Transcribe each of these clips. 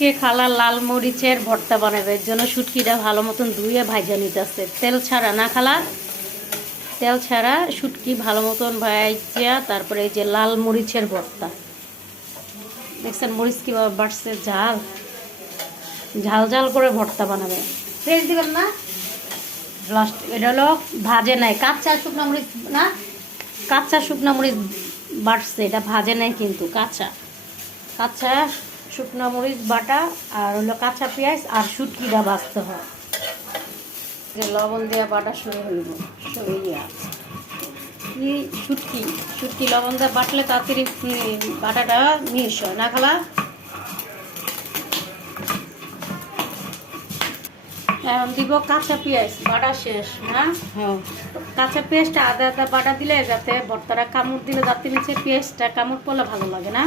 আজকে খালা লাল মরিচের ভর্তা বানাবে, এর জন্য শুটকিটা ভালো মতন ধুয়ে ভাজা নিতেছে। তেল ছাড়া না খালা, তেল ছাড়া শুটকি ভালো মতন ভাজা, তারপরে এই যে লাল মরিচের ভর্তা। দেখছেন মরিচ কীভাবে বাড়ছে, ঝাল ঝাল ঝাল করে ভর্তা বানাবে। পেঁয়াজ দিবেন না, লাস্ট এটা হলো ভাজে নাই, কাঁচা শুকনো মরিচ না, কাঁচা শুকনো মরিচ বাটছে, এটা ভাজে নাই কিন্তু কাঁচা কাঁচা শুকনো মরিচ বাটা, আর হলো কাঁচা পেঁয়াজ আর শুটকিটা ভাজতে হয়। যে লবণ দেওয়া বাটা শুরু হইব, সইয়া কি শুটকি শুটকি লবণ দেওয়া বাটলে তাড়াতাড়ি বাটাটা মিশ হয় না খালা। এখন দিব কাঁচা পেঁয়াজ বাটা শেষ না, হ্যাঁ কাঁচা পেঁয়াজটা আদা আদা বাটা দিলে যাতে ভর্তাটা কামড় দিলে যাতে নিচে পেঁয়াজটা কামড় পড়লে ভালো লাগে না।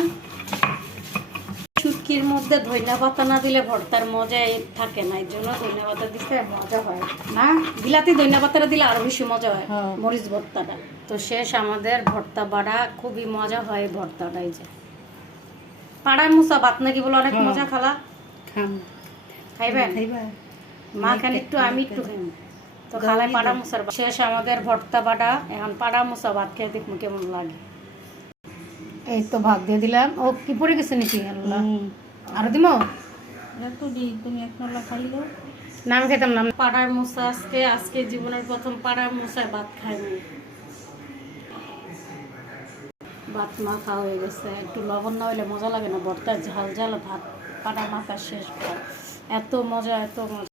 শুটকির মধ্যে ধনিয়া পাতা না দিলে ভর্তার মজাই থাকে না, এই জন্য ধনিয়া পাতা দিতে মজা হয় না। বিলাতি ধনিয়া পাতাটা দিলে আরো বেশি মজা হয় মরিচ ভর্তাটা। তো শেষ আমাদের ভর্তা বাড়া, খুবই মজা হয় ভর্তাটা। এই যে পাড়ায় মুসা ভাত নাকি বলে অনেক মজা খালা, খাইবেন মা খালি একটু আমি একটু খাই। তো খালায় পাড়া মুসার শেষ আমাদের ভর্তা বাটা, এখন পাড়া মুসা ভাত খেয়ে দেখবো কেমন লাগে। এই তো ভাত দিয়ে দিলাম। ও কি পড়ে গেছে নাকি? আরো দিব তুমি এক নলা খাই দাও না, আমি খেতাম না। পাড়ার মুসা আজকে জীবনের প্রথম পাড়ার মুসায় ভাত খাইনি। ভাত মা খাওয়া হয়ে গেছে, একটু লবণ না হইলে মজা লাগে না ভর্তার ঝাল ঝাল ভাত। পাড়া মাথা শেষ, এত মজা এত মজা।